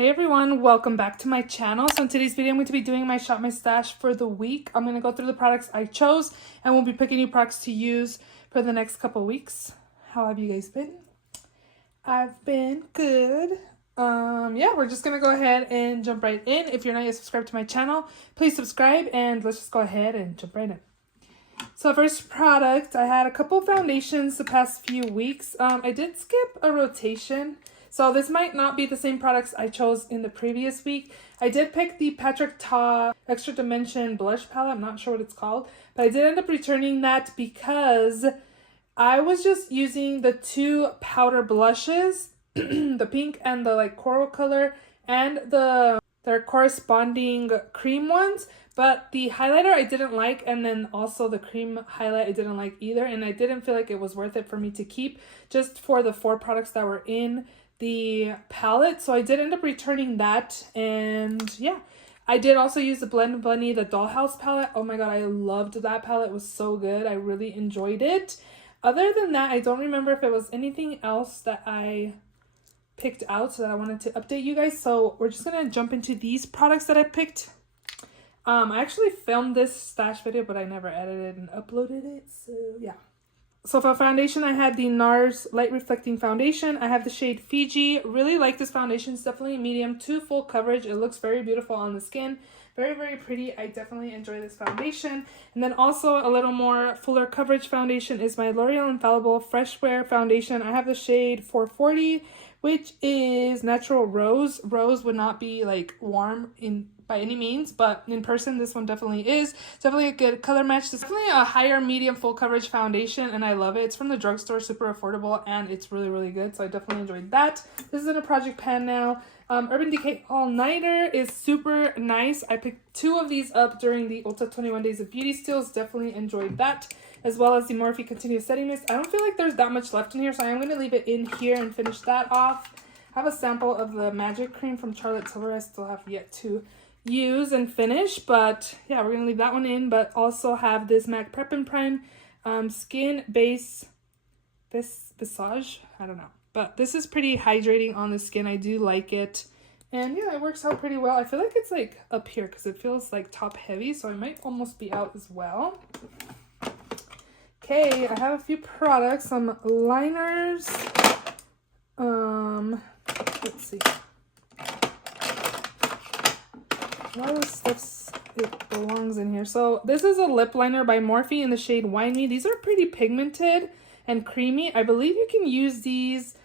Hey everyone, welcome back to my channel. So in today's video, I'm going to be doing my Shop My Stash for the week. I'm going to go through the products I chose and we'll be picking new products to use for the next couple weeks. How have you guys been? I've been good. Yeah, we're just going to go ahead and jump right in. If you're not yet subscribed to my channel, please subscribe and let's just go ahead and jump right in. So first product, I had a couple foundations the past few weeks. I did skip a rotation. So this might not be the same products I chose in the previous week. I did pick the Patrick Ta Extra Dimension Blush Palette. I'm not sure what it's called. But I did end up returning that because I was just using the two powder blushes, the pink and the like coral color, and their corresponding cream ones. But the highlighter I didn't like, and then also the cream highlight I didn't like either. And I didn't feel like it was worth it for me to keep just for the 4 products that were in the palette. So I did end up returning that, and yeah, I did also use the Blend Bunny, the Dollhouse palette. Oh my god, I loved that palette. It was so good. I really enjoyed it. Other than that, I don't remember if it was anything else that I picked out so that I wanted to update you guys. So we're just gonna jump into these products that I picked. I actually filmed this stash video, but I never edited and uploaded it, so yeah. So for foundation, I had the NARS Light Reflecting Foundation. I have the shade Fiji. Really like this foundation. It's definitely medium to full coverage. It looks very beautiful on the skin. Very, very pretty. I definitely enjoy this foundation. And then also a little more fuller coverage foundation is my L'Oreal Infallible Fresh Wear Foundation. I have the shade 440, which is Natural Rose. Rose would not be like warm by any means, but in person this one definitely is. It's definitely a good color match. It's definitely a higher medium full coverage foundation and I love it. It's from the drugstore, super affordable, and it's really, really good, so I definitely enjoyed that. This is in a project pan now. Urban Decay All Nighter is super nice. I picked 2 of these up during the Ulta 21 Days of Beauty Steals. Definitely enjoyed that, as well as the Morphe Continuous Setting Mist. I don't feel like there's that much left in here, so I am going to leave it in here and finish that off. I have a sample of the Magic Cream from Charlotte Tilbury. I still have yet to use and finish, but yeah, we're gonna leave that one in. But also have this MAC Prep and Prime Skin Base Visage. I don't know, but this is pretty hydrating on the skin. I do like it, and yeah, it works out pretty well. I feel like it's like up here because it feels like top heavy, so it might almost be out as well. Okay, I have a few products, some liners. Let's see. A lot of stuff it belongs in here. So this is a lip liner by Morphe in the shade Wine Me. These are pretty pigmented and creamy. I believe you can use these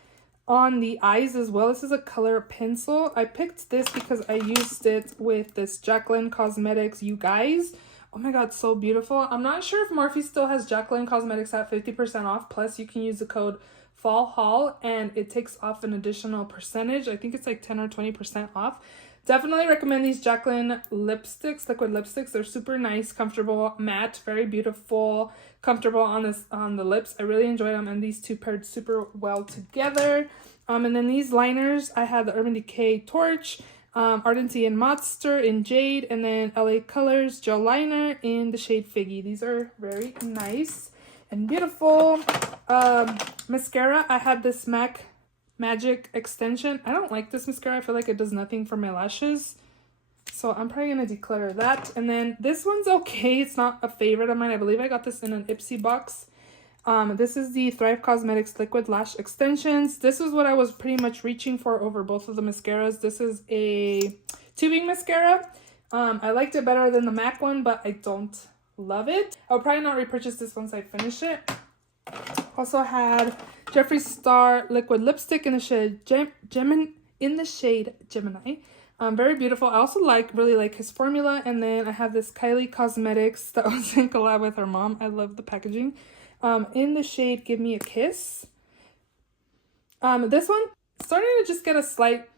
on the eyes as well. This is a color pencil. I picked this because I used it with this Jaclyn Cosmetics You Guys. Oh my god, so beautiful. I'm not sure if Morphe still has Jaclyn Cosmetics at 50% off. Plus you can use the code Fall Haul and it takes off an additional percentage. I think it's like 10 or 20% off. Definitely recommend these Jaclyn lipsticks, liquid lipsticks. They're super nice, comfortable, matte, very beautiful, comfortable on the lips. I really enjoy them, and these two paired super well together. And then these liners, I had the Urban Decay Torch, Ardency and Monster in Jade, and then LA Colors Gel Liner in the shade Figgy. These are very nice and beautiful. Mascara, I had this MAC Magic Extension. I don't like this mascara. I feel like it does nothing for my lashes, so I'm probably gonna declutter that. And then this one's okay. It's not a favorite of mine. I believe I got this in an Ipsy box. This is the Thrive Cosmetics Liquid Lash Extensions. This is what I was pretty much reaching for over both of the mascaras. This is a tubing mascara. I liked it better than the MAC one, but I don't love it. I'll probably not repurchase this once I finish it. Also had Jeffree Star liquid lipstick in the shade Gemini. Very beautiful. I also really like his formula. And then I have this Kylie Cosmetics that was in collab with her mom. I love the packaging. In the shade Give Me a Kiss. This one starting to just get a slight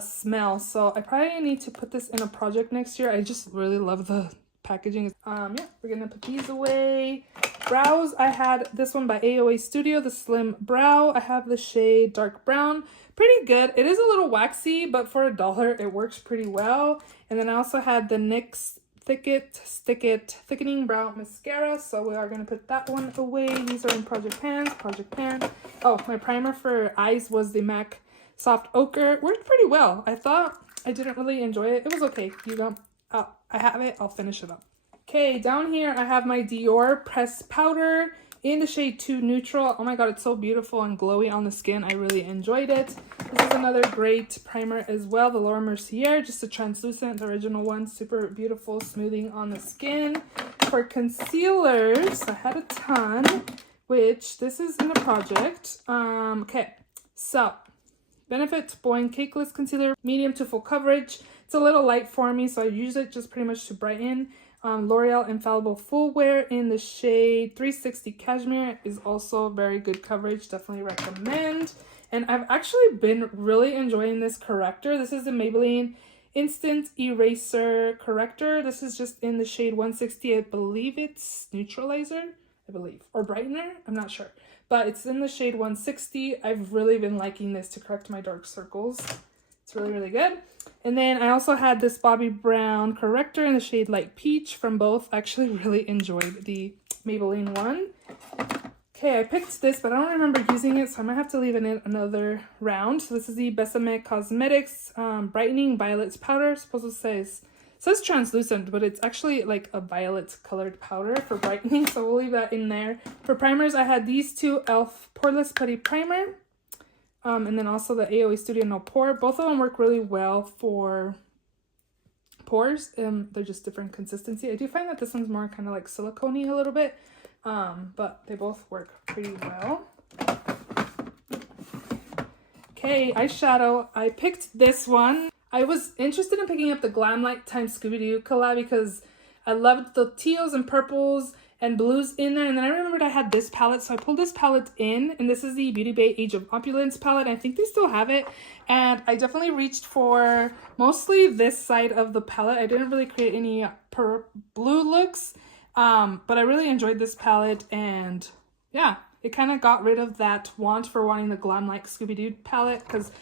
smell, so I probably need to put this in a project next year. I just really love the packaging. Yeah, we're gonna put these away. Brows, I had this one by AOA Studio, the Slim Brow. I have the shade Dark Brown. Pretty good. It is a little waxy, but for $1 it works pretty well. And then I also had the NYX Thickening Brow Mascara, so we are going to put that one away. These are in Project Pan. Oh, my primer for eyes was the MAC Soft ochre. Worked pretty well. I thought I didn't really enjoy it. It was okay. You don't. I have it. I'll finish it up. Okay, down here I have my Dior pressed powder in the shade 2 Neutral. Oh my god, it's so beautiful and glowy on the skin. I really enjoyed it. This is another great primer as well, the Laura Mercier, just a translucent, the original one. Super beautiful, smoothing on the skin. For concealers, I had a ton, which this is in a project. Okay, so Benefit Boing Cakeless Concealer, medium to full coverage. It's a little light for me, so I use it just pretty much to brighten. L'Oreal Infallible Full Wear in the shade 360 Cashmere is also very good coverage. Definitely recommend. And I've actually been really enjoying this corrector. This is the Maybelline Instant Eraser Corrector. This is just in the shade 160. I believe it's neutralizer, or brightener. I'm not sure. But it's in the shade 160. I've really been liking this to correct my dark circles. It's really, really good. And then I also had this Bobbi Brown corrector in the shade Light Peach from both. I actually really enjoyed the Maybelline one. Okay, I picked this, but I don't remember using it, so I might have to leave it in another round. So this is the Besame Cosmetics Brightening Violets Powder. It says translucent, but it's actually like a violet colored powder for brightening, so we'll leave that in there. For primers, I had these two e.l.f. Poreless Putty Primer. And then also the AOA Studio No Pore. Both of them work really well for pores. They're just different consistency. I do find that this one's more kind of like silicone-y a little bit. But they both work pretty well. Okay, eyeshadow. I picked this one. I was interested in picking up the Glamlight x Scooby-Doo collab because I loved the teals and purples and blues in there. And then I remembered I had this palette, so I pulled this palette in, and this is the Beauty Bay Age of Opulence palette. I think they still have it, and I definitely reached for mostly this side of the palette. I didn't really create any blue looks, but I really enjoyed this palette, and yeah, it kind of got rid of that want for wanting the Glamlight Scooby-Doo palette, because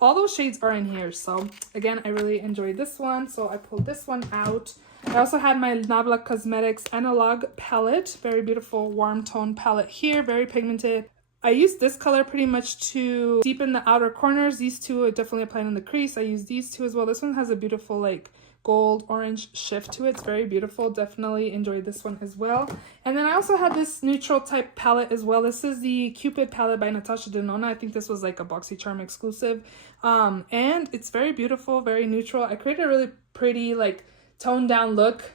all those shades are in here. So again, I really enjoyed this one, so I pulled this one out. I also had my Nabla Cosmetics Analog palette. Very beautiful warm tone palette here. Very pigmented. I used this color pretty much to deepen the outer corners. These two are definitely applied on the crease. I used these two as well. This one has a beautiful like gold orange shift to it. It's very beautiful. Definitely enjoyed this one as well. And then I also had this neutral type palette as well. This is the Cupid palette by Natasha Denona. I think this was like a BoxyCharm exclusive. And it's very beautiful, very neutral. I created a really pretty like toned down look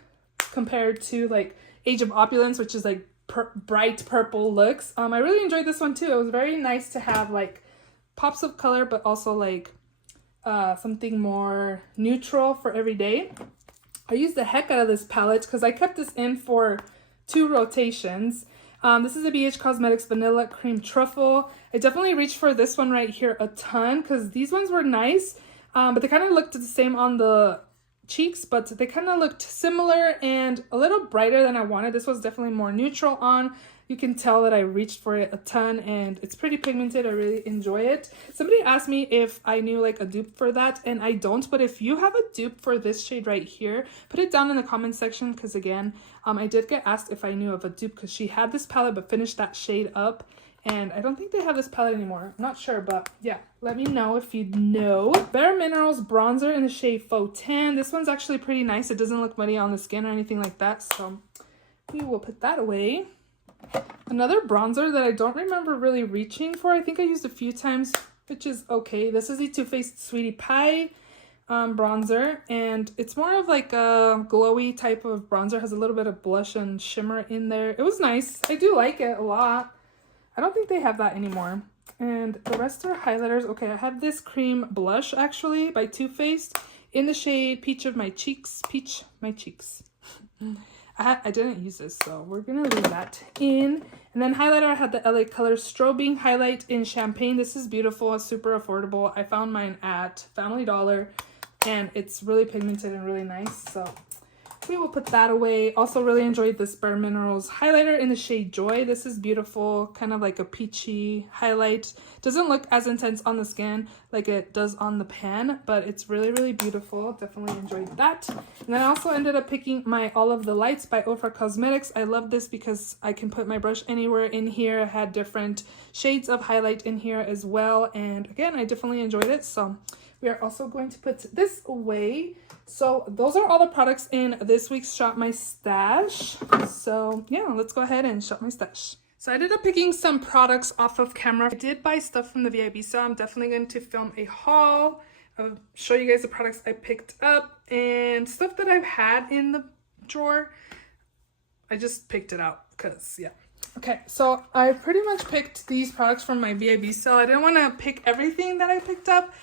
compared to like Age of Opulence, which is like bright purple looks. I really enjoyed this one too. It was very nice to have like pops of color, but also like something more neutral for every day. I used the heck out of this palette because I kept this in for 2 rotations. This is a BH Cosmetics Vanilla Cream Truffle. I definitely reached for this one right here a ton because these ones were nice, but they kind of looked the same on the cheeks, but they kind of looked similar and a little brighter than I wanted. This was definitely more neutral on. You can tell that I reached for it a ton, and it's pretty pigmented. I really enjoy it. Somebody asked me if I knew like a dupe for that, and I don't, but if you have a dupe for this shade right here, put it down in the comment section, because again, I did get asked if I knew of a dupe because she had this palette but finished that shade up, and I don't think they have this palette anymore. I'm not sure, but yeah, let me know if you know. Bare Minerals bronzer in the shade Faux Tan. This one's actually pretty nice. It doesn't look muddy on the skin or anything like that, so we will put that away. Another bronzer that I don't remember really reaching for. I think I used a few times, which is okay. This is the Too Faced Sweetie Pie bronzer, and it's more of like a glowy type of bronzer. It has a little bit of blush and shimmer in there. It was nice. I do like it a lot. I don't think they have that anymore. And the rest are highlighters. Okay, I have this cream blush actually by Too Faced in the shade Peach My Cheeks. I didn't use this, so we're gonna leave that in. And then highlighter, I had the LA Color Strobing Highlight in Champagne. This is beautiful, super affordable. I found mine at Family Dollar, and it's really pigmented and really nice. So we will put that away. Also really enjoyed this Bare Minerals highlighter in the shade Joy. This is beautiful, kind of like a peachy highlight. Doesn't look as intense on the skin like it does on the pan, but it's really, really beautiful. Definitely enjoyed that. And then I also ended up picking my All of the Lights by Ofra Cosmetics. I love this because I can put my brush anywhere in here. I had different shades of highlight in here as well. And again, I definitely enjoyed it. So we are also going to put this away. So those are all the products in this week's Shop My Stash. So yeah, let's go ahead and shop my stash. So I ended up picking some products off of camera. I did buy stuff from the VIB, so I'm definitely going to film a haul. I'll show you guys the products I picked up and stuff that I've had in the drawer. I just picked it out because, yeah. Okay, so I pretty much picked these products from my VIB sale. I didn't want to pick everything that I picked up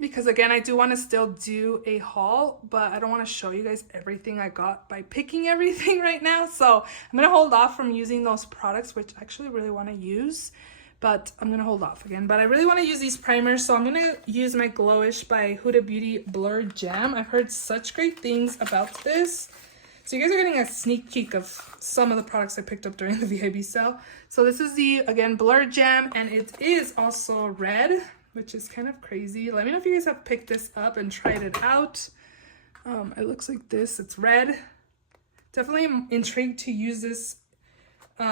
because, again, I do want to still do a haul, but I don't want to show you guys everything I got by picking everything right now. So I'm going to hold off from using those products, which I actually really want to use, but I'm going to hold off again. But I really want to use these primers, so I'm going to use my Glowish by Huda Beauty Blur Jam. I've heard such great things about this. So you guys are getting a sneak peek of some of the products I picked up during the VIB sale. So this is the, again, Blur Jam, and it is also red, which is kind of crazy. Let me know if you guys have picked this up and tried it out. It looks like this. It's red. Definitely am intrigued to use this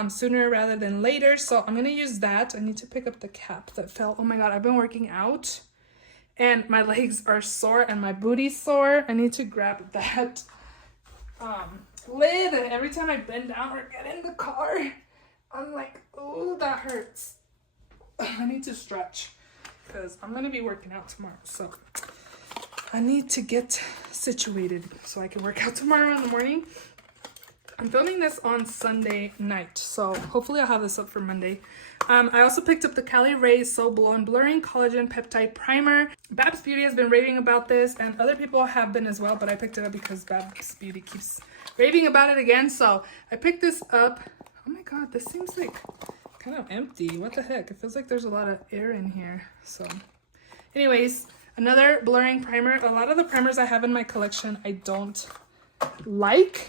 sooner rather than later. So I'm going to use that. I need to pick up the cap that fell. Oh my God, I've been working out and my legs are sore and my booty's sore. I need to grab that lid. And every time I bend down or get in the car, I'm like, oh, that hurts. I need to stretch because I'm going to be working out tomorrow. So I need to get situated so I can work out tomorrow in the morning. I'm filming this on Sunday night, so hopefully I'll have this up for Monday. I also picked up the Cali Ray So Blow and Blurring Collagen Peptide Primer. Babs Beauty has been raving about this, and other people have been as well, but I picked it up because Babs Beauty keeps raving about it again, so I picked this up. Oh my God, this seems like kind of empty. What the heck? It feels like there's a lot of air in here. So anyways, another blurring primer. A lot of the primers I have in my collection I don't like.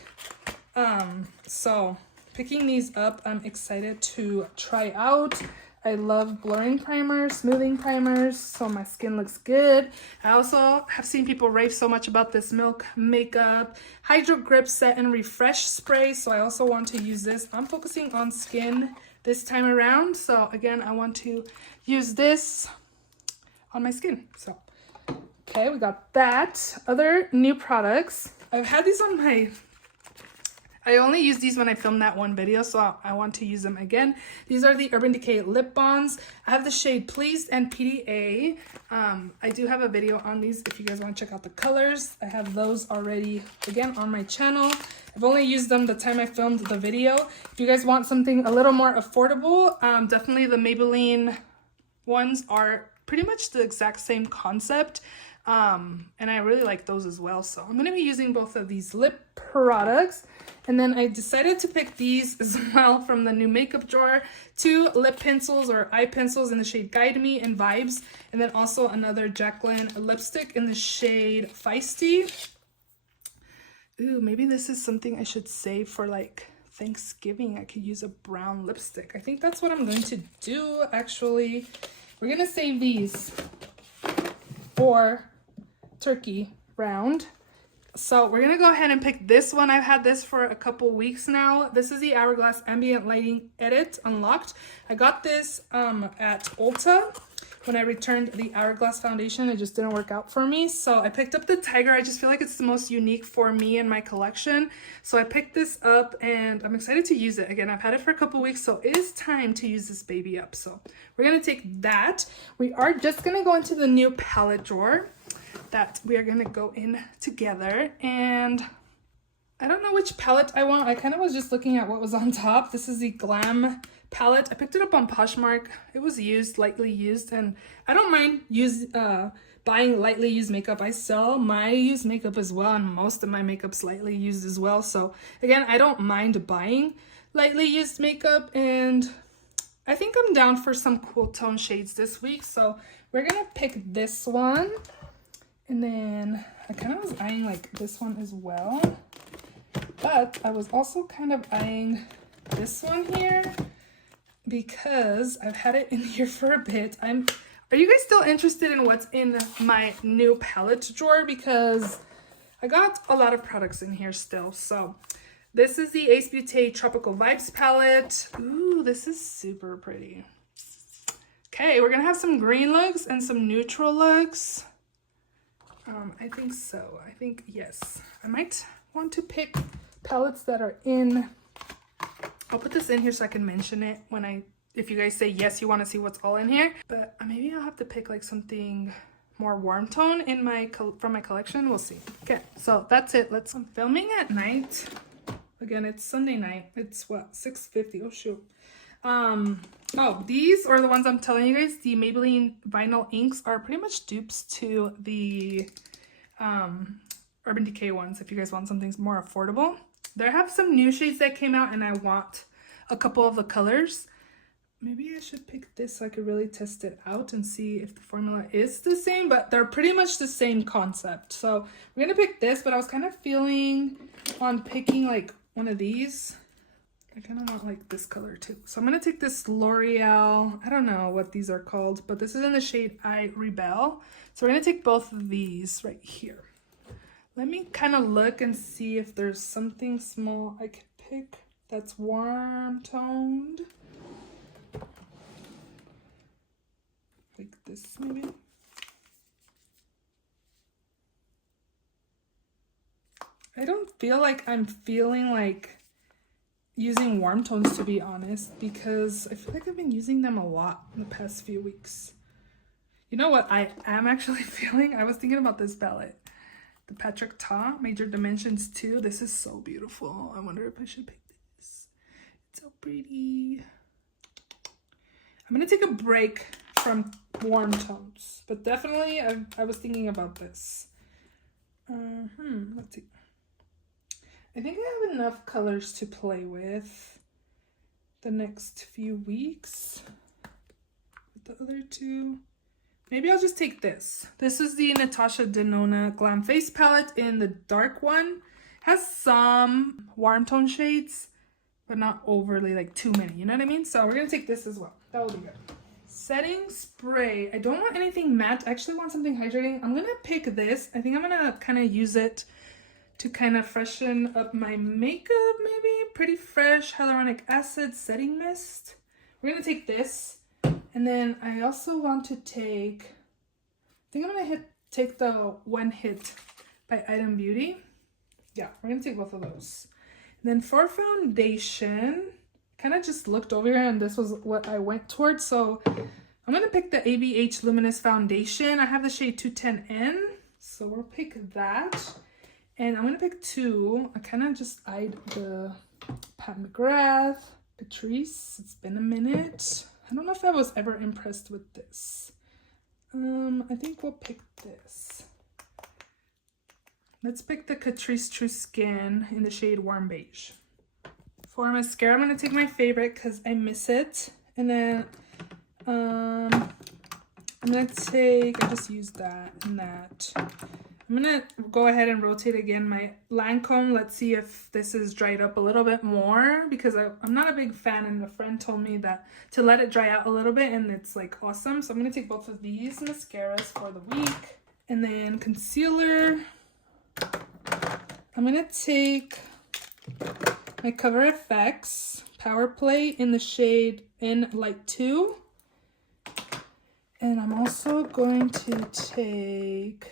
So picking these up, I'm excited to try out. I love blurring primers, smoothing primers, so my skin looks good. I also have seen people rave so much about this Milk Makeup Hydro Grip Set and Refresh Spray, so I also want to use this. I'm focusing on skin this time around, so again, I want to use this on my skin. So okay, we got that. Other new products. I've had these on my... I only use these when I filmed that one video, so I want to use them again. These are the Urban Decay Lip Balms. I have the shade Pleased and PDA. I do have a video on these if you guys want to check out the colors. I have those already, again, on my channel. I've only used them the time I filmed the video. If you guys want something a little more affordable, definitely the Maybelline ones are pretty much the exact same concept. And I really like those as well. So I'm going to be using both of these lip products. And then I decided to pick these as well from the new makeup drawer. 2 lip pencils or eye pencils in the shade Guide Me and Vibes. And then also another Jacqueline lipstick in the shade Feisty. Ooh, maybe this is something I should save for like Thanksgiving. I could use a brown lipstick. I think that's what I'm going to do actually. We're going to save these for turkey round. So we're gonna go ahead and pick this one. I've had this for a couple weeks now. This is the Hourglass Ambient Lighting Edit Unlocked. I got this at Ulta when I returned the Hourglass foundation. It just didn't work out for me, so I picked up the Tiger. I just feel like it's the most unique for me in my collection, so I picked this up and I'm excited to use it. Again, I've had it for a couple weeks, so it is time to use this baby up. So we're gonna take that. We are just gonna go into the new palette drawer that we are gonna go in together, and I don't know which palette I want. I kind of was just looking at what was on top. This is the Glam palette. I picked it up on Poshmark. It was used, lightly used, and I don't mind buying lightly used makeup. I sell my used makeup as well, and most of my makeup's lightly used as well. So again, I don't mind buying lightly used makeup, and I think I'm down for some cool tone shades this week. So we're gonna pick this one. And then I kind of was eyeing like this one as well. But I was also kind of eyeing this one here because I've had it in here for a bit. Are you guys still interested in what's in my new palette drawer? Because I got a lot of products in here still. So this is the Ace Beauty Tropical Vibes palette. Ooh, this is super pretty. Okay, we're gonna have some green looks and some neutral looks. I think so. I think, yes. I might want to pick palettes that are in. I'll put this in here so I can mention it if you guys say yes, you want to see what's all in here. But maybe I'll have to pick like something more warm tone from my collection. We'll see. Okay, so that's it. I'm filming at night. Again, it's Sunday night. It's what, 6:50? Oh shoot. Oh, these are the ones I'm telling you guys. The Maybelline vinyl inks are pretty much dupes to the Urban Decay ones if you guys want something more affordable. They have some new shades that came out and I want a couple of the colors. Maybe I should pick this so I could really test it out and see if the formula is the same, but they're pretty much the same concept. So we're gonna pick this, but I was kind of feeling on picking like one of these. I kind of want like this color too. So I'm gonna take this L'Oreal, I don't know what these are called, but this is in the shade I Rebel. So we're gonna take both of these right here. Let me kind of look and see if there's something small I could pick that's warm toned. Like this maybe. I don't feel like I'm feeling like using warm tones, to be honest, because I feel like I've been using them a lot in the past few weeks. You know what I am actually feeling? I was thinking about this palette. The Patrick Ta Major Dimensions 2. This is so beautiful. I wonder if I should pick this. It's so pretty. I'm going to take a break from warm tones, but definitely I was thinking about this. Let's see. I think I have enough colors to play with the next few weeks. With the other two, maybe I'll just take this. This is the Natasha Denona Glam Face palette in the dark one. Has some warm tone shades, but not overly like too many, you know what I mean? So we're gonna take this as well. That will be good. Setting spray. I don't want anything matte. I actually want something hydrating. I'm gonna pick this. I think I'm gonna kind of use it to kind of freshen up my makeup, maybe. Pretty Fresh Hyaluronic Acid Setting Mist. We're gonna take this. And then I also want to take, I think I'm gonna take the One Hit by Item Beauty. Yeah, we're gonna take both of those. And then for foundation, kind of just looked over here and this was what I went towards. So I'm gonna pick the ABH Luminous Foundation. I have the shade 210N, so we'll pick that. And I'm gonna pick two. I kind of just eyed the Pat McGrath, Patrice. It's been a minute. I don't know if I was ever impressed with this. I think we'll pick this. Let's pick the Catrice True Skin in the shade Warm Beige. For mascara, I'm gonna take my favorite because I miss it. And then I'm gonna take, I just used that and that. I'm gonna go ahead and rotate again my Lancome. Let's see if this is dried up a little bit more, because I'm not a big fan, and a friend told me that to let it dry out a little bit and it's like awesome. So I'm gonna take both of these mascaras for the week. And then concealer, I'm gonna take my Cover FX Power Play in the shade in Light 2. And I'm also going to take,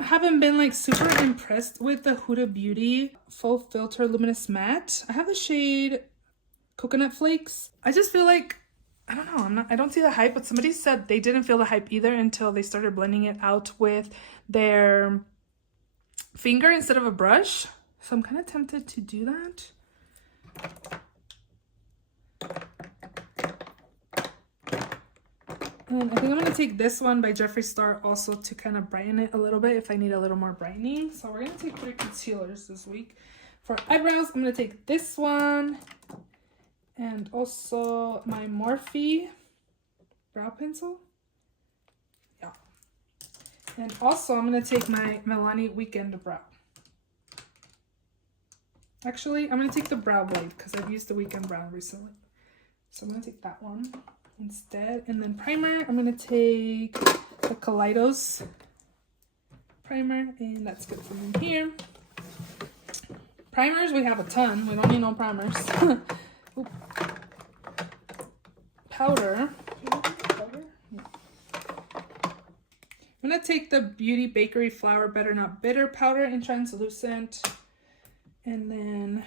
haven't been like super impressed with the Huda Beauty Full Filter Luminous Matte. I have the shade Coconut Flakes. I just feel like, I don't know, I don't see the hype, but somebody said they didn't feel the hype either until they started blending it out with their finger instead of a brush. So I'm kind of tempted to do that. And I think I'm going to take this one by Jeffree Star also to kind of brighten it a little bit if I need a little more brightening. So we're going to take 3 concealers this week. For eyebrows, I'm going to take this one and also my Morphe brow pencil. Yeah. And also I'm going to take my Milani Weekend brow. Actually, I'm going to take the brow blade because I've used the Weekend Brown recently. So I'm going to take that one instead. And then primer, I'm going to take the Kaleidos primer, and that's good for me here. Primers, we have a ton. We don't need no primers. Powder. I'm going to take the Beauty Bakery Flour Better Not Bitter powder in translucent. And then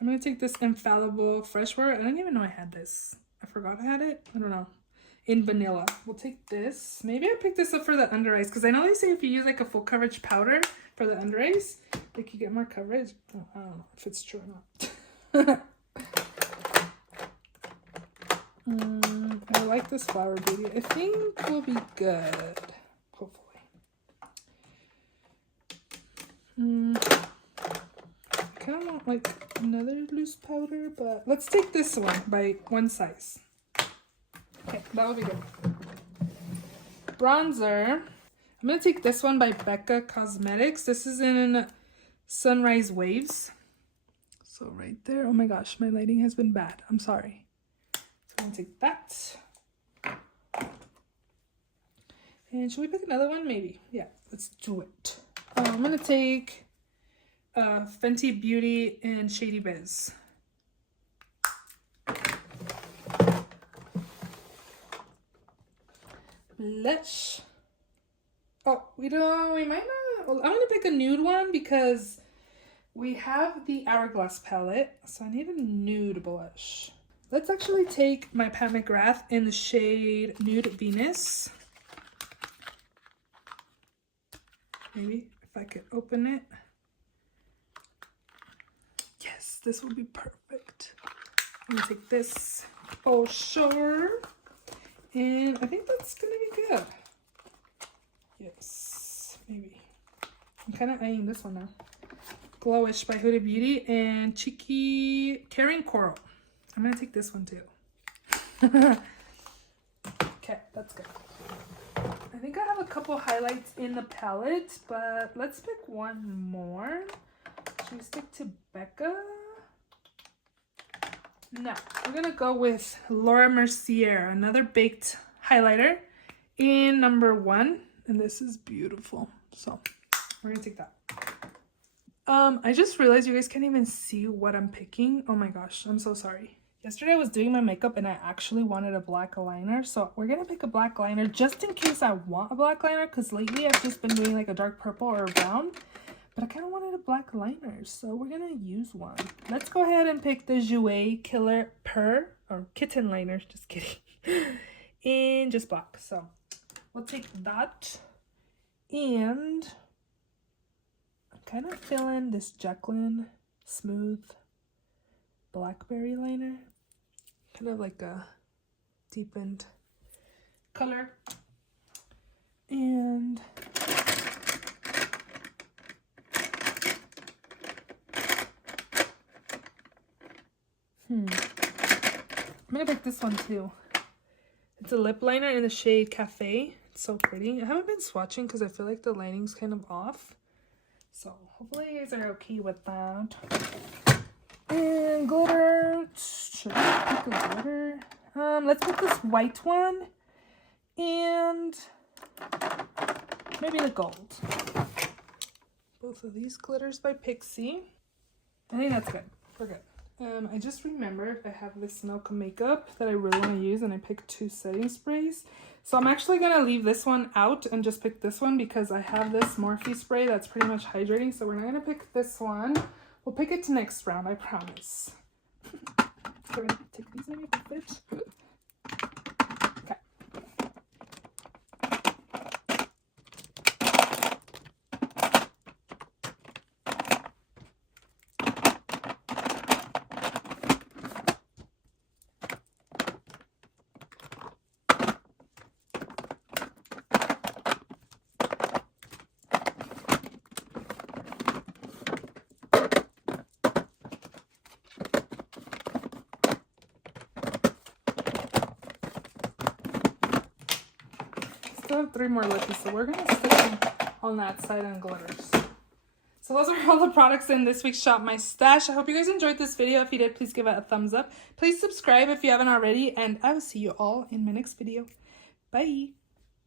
I'm going to take this Infallible Freshwater. I didn't even know I had this. I forgot I had it. I don't know. In vanilla. We'll take this. Maybe I picked this up for the under eyes because I know they say if you use like a full coverage powder for the under eyes, like you get more coverage. Oh, I don't know if it's true or not. I like this Flower Beauty. I think will be good. Hopefully. I kind of want like another loose powder, but let's take this one by one size. Okay, that will be good. Bronzer. I'm going to take this one by Becca Cosmetics. This is in Sunrise Waves. So right there. Oh my gosh, my lighting has been bad. I'm sorry. I'm gonna take that. And should we pick another one? Maybe. Yeah, let's do it. I'm gonna take Fenty Beauty and Shady Biz. Blush. Oh, we might not. Well, I'm gonna pick a nude one because we have the Hourglass palette, so I need a nude blush. Let's actually take my Pat McGrath in the shade Nude Venus. Maybe if I could open it. Yes, this will be perfect. I'm gonna take this. Oh, sure. And I think that's gonna be good. Yes, maybe. I'm kind of eyeing this one now. Glowish by Huda Beauty and Cheeky Caring Coral. I'm going to take this one too. Okay, that's good. I think I have a couple highlights in the palette, but let's pick one more. Should we stick to Becca? No, we're going to go with Laura Mercier, another baked highlighter in number 1. And this is beautiful. So we're going to take that. I just realized you guys can't even see what I'm picking. Oh my gosh, I'm so sorry. Yesterday I was doing my makeup and I actually wanted a black liner. So we're going to pick a black liner just in case I want a black liner. Because lately I've just been doing like a dark purple or a brown. But I kind of wanted a black liner. So we're going to use one. Let's go ahead and pick the Jouer Killer Purr. Or Kitten Liner. Just kidding. In just black. So we'll take that. And I'm kind of feeling this Jaclyn Smooth Blackberry liner. Kind of like a deepened color. And I'm gonna pick this one too. It's a lip liner in the shade Cafe. It's so pretty. I haven't been swatching because I feel like the lighting's kind of off. So hopefully you guys are okay with that. And glitter. Should I pick a glitter? Let's pick this white one. And maybe the gold. Both of these glitters by Pixie. I think that's good. We're good. I just remembered I have this Milk makeup that I really want to use, and I picked 2 setting sprays. So I'm actually going to leave this one out and just pick this one because I have this Morphe spray that's pretty much hydrating. So we're not going to pick this one. We'll pick it next round, I promise. So we're going to take these maybe a bit. Okay. still have 3 more lippies, so we're gonna stick them on that side and glitters. So those are all the products in this week's Shop My Stash. I hope you guys enjoyed this video. If you did, please give it a thumbs up. Please subscribe if you haven't already, and I will see you all in my next video. Bye!